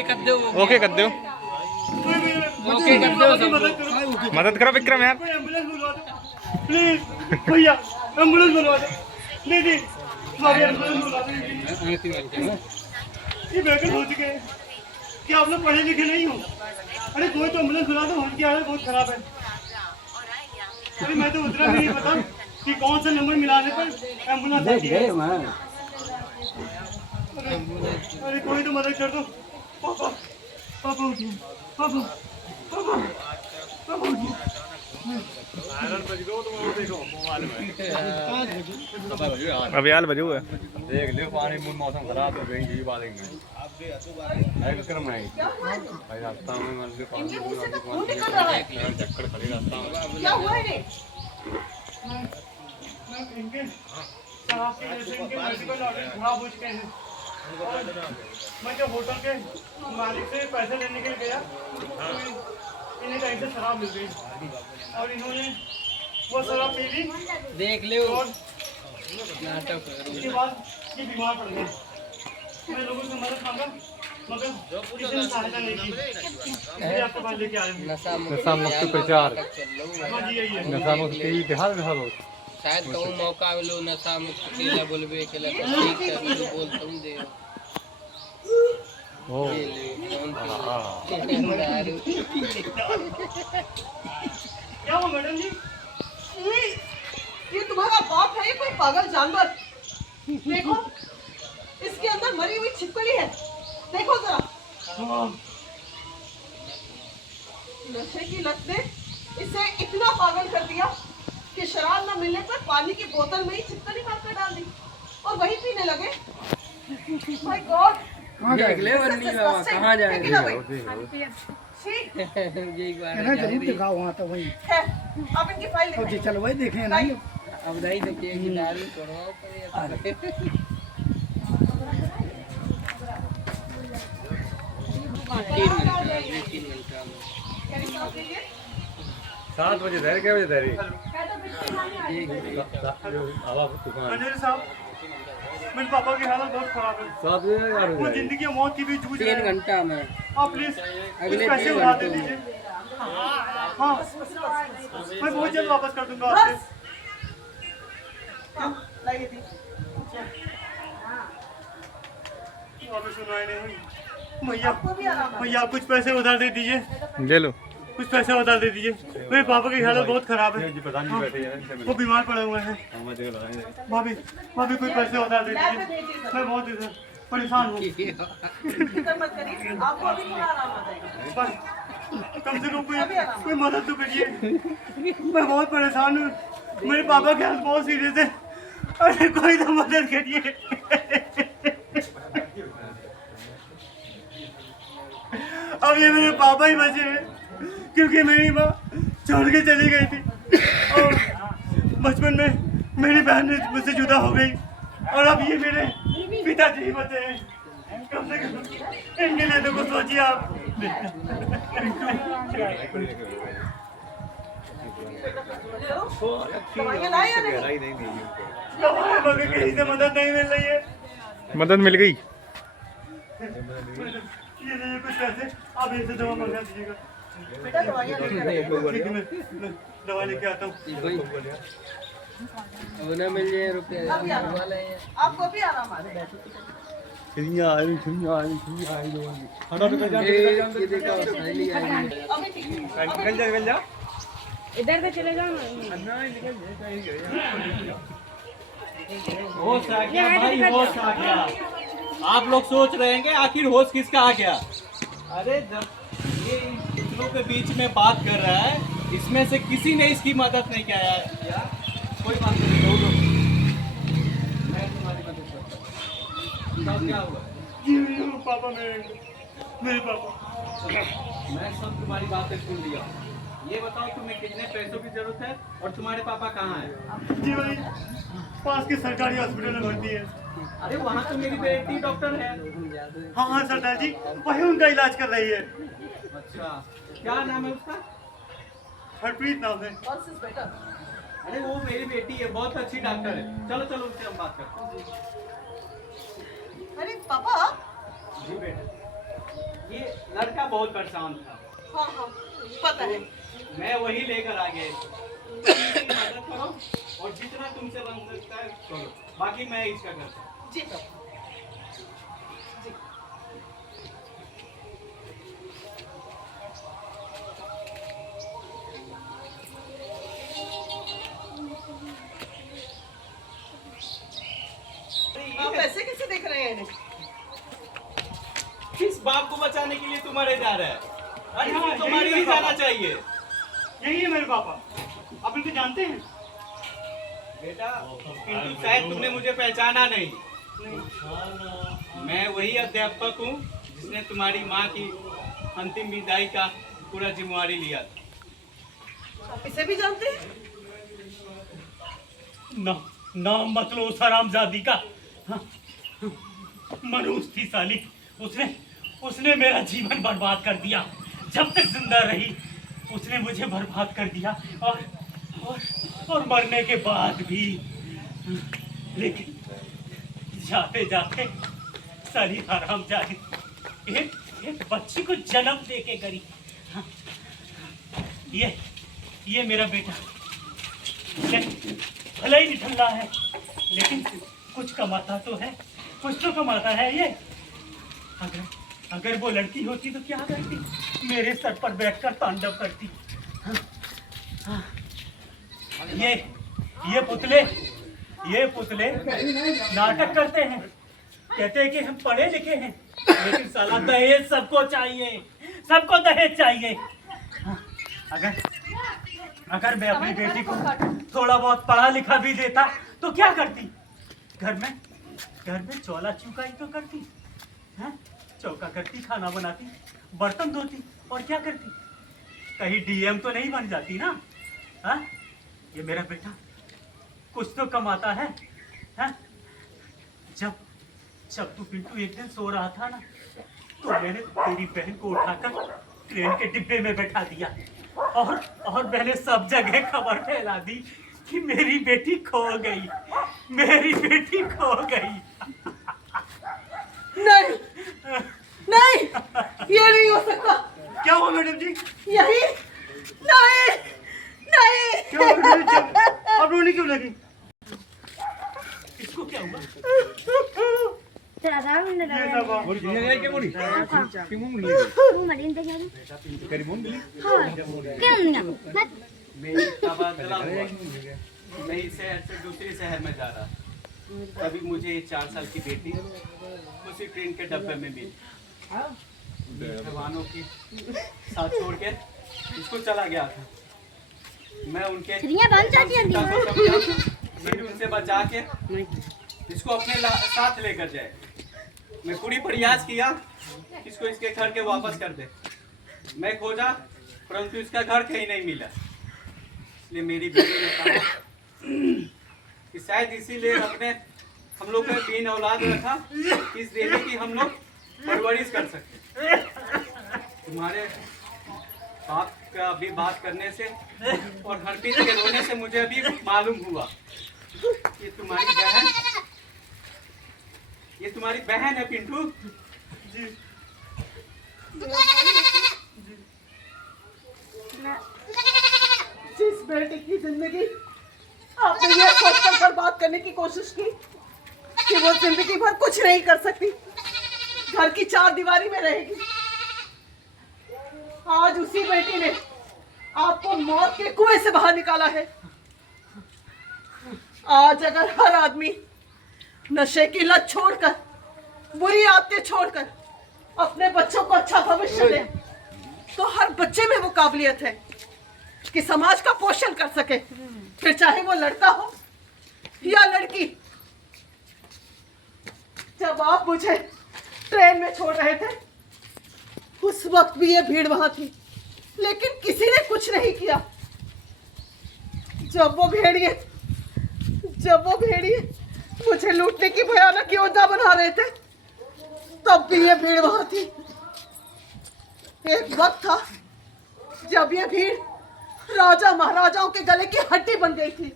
Okay कर दो, okay कर दो, ओके कर दो। मदद करो विक्रम यार। एम्बुलेंस बुलवा दो प्लीज भैया, एम्बुलेंस बुलवा दो। दीदी हमारी एम्बुलेंस बुलवा दो। ये बेकार हो चुके हैं कि आप लोग पढ़े लिखे नहीं हो। अरे कोई तो एम्बुलेंस बुला दो, उनकी हालत बहुत खराब है। अरे मैं तो उतना भी नहीं पता कि कौन सा नंबर मिलाने पर एम्बुलेंस आती है। अरे कोई तो मदद कर दो। पापा पापा उठिए, पापा पापा पापा उठिए। अभी हाल बजू है। देख ले पानी मूड मौसम खराब है, गई जी बात है विक्रम है भाई रास्ता में मान लो पानी चक्कर खड़ी रास्ता में क्या हुआ है? इनके शराब के जैसे इनके मेडिकल ऑर्डर खराब हो चुके हैं। और मैं जब होटल के मालिक से पैसे लेने के लिए गया तो इन्हें कहीं से शराब मिल गई और इन्होंने वो शराब पी ली। देख लो और नाटक उसके बाद ये बीमार पड़ गए। मैं लोगों से मदद मांगा मगर किसी ने सहायता नहीं की, इसलिए आपके पास लेके आया हूँ। नशा नशा मुक्त प्रचार। हाँ जी यही है। नशा मुक्त की बिहार में हर शायद कहूँ मौका मिलो नशा मुक्त केला बोलबे केला तो ठीक है मैं बोल तुम दे ओ ये ले कौन दारू क्या हुआ मैडम जी? ये तुम्हारा बाप है, ये कोई पागल जानवर? देखो इसके अंदर मरी हुई छिपकली है, देखो जरा। हाँ, नशे की लत ने इसे इतना पागल कर दिया कि शराब न मिलने पर पानी की बोतल में ही छिपकली मार कर डाल दी और वही पीने लगे। माय गॉड, देख ले वरनी बाबा कहाँ जाएंगे एक बार जरूर दिखाओ वहाँ तो वही आप इनकी फाइल जी, दिखाइए। चलो वही देखे ना। अब नहीं देखिए कि दारू छोड़वाओ पर 7 बजे धैर्य क्या बजे धैर्य मैनेजर साहब मेरे पापा की हालत बहुत खराब है। 7 बजे यार वो जिंदगी और मौत की भी जूझ रहे 3 हैं। घंटा में आप प्लीज कुछ अगले पैसे 3 उधार दे घंटों में। दीजिए। हाँ मैं बहुत जल्द वापस कर दूंगा आपसे। लाइए दी। वापस सुनवाई नहीं हुई। भैया आपको भी आराम है। भैया कुछ पैसे उधार दे दीजिए, ले लो। कुछ पैसे उधार दे दीजिए। मेरे पापा की हालत बहुत खराब है, जी प्रधान जी बैठे हैं वो बीमार पड़े हुए हैं। हम देख लगाएंगे भाभी भाभी कोई पैसे उधार दे लैब में दीजिए, भेजिए मैं बहुत इधर परेशान हूँ। फिक्र मत करिए, आपको अभी थोड़ा आराम आ जाएगा। बस कम से कम कोई मदद तो करिए, मैं बहुत परेशान हूँ। मेरे पापा की हालत बहुत सीरियस है, अरे कोई तो मदद करिए। अब ये मेरे पापा ही बचे हैं क्योंकि मेरी माँ छोड़ के चली गई थी और बचपन में मेरी बहन मुझसे जुदा हो गई और अब ये मेरे पिताजी ही बचे हैं। कम से कम इनके लिए तो कुछ सोचिए आप। दवाइयाँ लाए या नहीं? दवाई मगर कहीं से मदद नहीं मिल रही है। मदद मिल गई। ये लीजिए कुछ पैसे, आप इनसे दवा मंगा दीजिएगा। बेटा दवाइयाँ लेकर आइए। ठीक है, मैं दवा लेके आता हूँ। अब ना मिल जाए रुपये अभी आराम, वाले हैं आपको भी आराम आ जाएगा। ये देखो सहेली आई है। अभी ठीक है। निकल जा इधर से चले जाओ ना। होश आ गया भाई, होश आ गया। आप लोग सोच रहे हैं कि आखिर होश किसका आ गया? अरे जब ये इन दूसरों के बीच में बात कर रहा है, इसमें से किसी ने इसकी मदद नहीं किया। कोई बात नहीं, दो मैं तुम्हारी मदद करता हूँ। बताओ क्या हुआ? जी पापा मेरे पापा। मैं सब तुम्हारी बातें सुन लिया। ये बताओ तुम्हें कितने पैसों की जरूरत है और तुम्हारे पापा कहाँ हैं? जी भाई पास के सरकारी हॉस्पिटल में भर्ती है। अरे वहाँ तो मेरी बेटी डॉक्टर है। हाँ हाँ सरदार जी, वही उनका इलाज कर रही है। अच्छा, क्या नाम है उसका? हरप्रीत नाम है। Once is better. अरे वो मेरी बेटी है, बहुत अच्छी डॉक्टर है। चलो चलो उससे हम बात करते हैं। अरे पापा, जी बेटा, लड़का बहुत परेशान था, हाँ हाँ पता है। मैं वही लेकर आ गया इसको। इसकी मदद करो और जितना तुमसे बन सकता है करो, बाकी मैं इसका करता हूँ। जी प्रभु जी। आप ऐसे कैसे देख रहे हैं इन्हें? किस बाप को बचाने के लिए तुम्हारे जा रहा है? अरे हाँ, तुम्हारी ही जाना चाहिए। यही है मेरे पापा। आप इनको जानते हैं? बेटा किंतु शायद तुमने मुझे पहचाना नहीं। मैं वही अध्यापक हूँ जिसने तुम्हारी माँ की अंतिम विदाई का पूरा जिम्मेवारी लिया था। आप इसे भी जानते हैं? नाम मत लो उस हरामजादी का। हाँ, मनूस थी साली। उसने मेरा जीवन बर्बाद कर दिया। जब तक जिंदा रही उसने मुझे बर्बाद कर दिया और मरने के बाद भी। लेकिन जाते जाते साली हरामजादी एक बच्ची को जन्म दे के गई। हाँ, ये मेरा बेटा भला ही निठल्ला है, लेकिन कुछ कमाता तो है, कुछ तो कमाता है ये। अगर वो लड़की होती तो क्या करती? मेरे सर पर बैठकर तांडव करती। हाँ, हाँ, ये पुतले नाटक करते हैं, कहते हैं कि हम पढ़े लिखे हैं, लेकिन साला दहेज सबको चाहिए, सबको दहेज चाहिए। हाँ, अगर मैं अपनी बेटी को थोड़ा बहुत पढ़ा लिखा भी देता तो क्या करती? घर में चौला चुकाई तो करती है, चौका करती, खाना बनाती, बर्तन धोती, और क्या करती? कहीं डीएम तो नहीं बन जाती ना? हाँ, ये मेरा बेटा कुछ तो कमाता है। हाँ? जब तू पिंटू एक दिन सो रहा था ना, तो मैंने तेरी बहन को उठाकर ट्रेन के डिब्बे में बैठा दिया और मैंने सब जगह खबर फैला दी कि मेरी बेटी खो गई, मेरी बेटी खो गई। नहीं नहीं, ये नहीं हो सकता। क्या हुआ मैडम जी? यही नहीं नहीं। क्या हुआ मैडम जी? आप रोने क्यों लगी? इसको क्या हुआ? मेरी तबादला हुआ। मैं इस शहर से दूसरे शहर में जा रहा, तभी मुझे 4 साल की बेटी उसी ट्रेन के डब्बे में मिली। जवानों की साथ छोड़ के इसको चला गया था। मैं उनके फिर उनसे बचा के इसको अपने साथ लेकर जाए। मैं पूरी प्रयास किया इसको इसके घर के वापस कर दे। मैं खोजा परंतु इसका घर कहीं नहीं मिला। इसलिए मेरी बेटी ने कहा कि शायद इसीलिए हम लोग को 3 औलाद रखा, इस देने की हम लोग परवरिश कर सकते। तुम्हारे बाप का अभी बात करने से और हरप्रीत के रोने से मुझे अभी मालूम हुआ ये तुम्हारी बहन है पिंटू। जी जिस बेटे की जिंदगी आपने ये सोचकर बर्बाद करने की कोशिश की कि वो जिंदगी भर कुछ नहीं कर सकती, घर की 4 दीवारी में रहेगी, आज उसी बेटी ने आपको मौत के कुएं से बाहर निकाला है। आज अगर हर आदमी नशे की लत छोड़कर, बुरी आदतें छोड़कर अपने बच्चों को अच्छा भविष्य दे, तो हर बच्चे में वो काबिलियत है कि समाज का पोषण कर सके, फिर चाहे वो लड़का हो या लड़की। जब आप मुझे ट्रेन में छोड़ रहे थे उस वक्त भी ये भीड़ वहां थी, लेकिन किसी ने कुछ नहीं किया। जब वो भेड़िए मुझे लूटने की भयानक योजना बना रहे थे तब भी ये भीड़ वहां थी। एक वक्त था जब ये भीड़ राजा महाराजाओं के गले की हड्डी बन गई थी।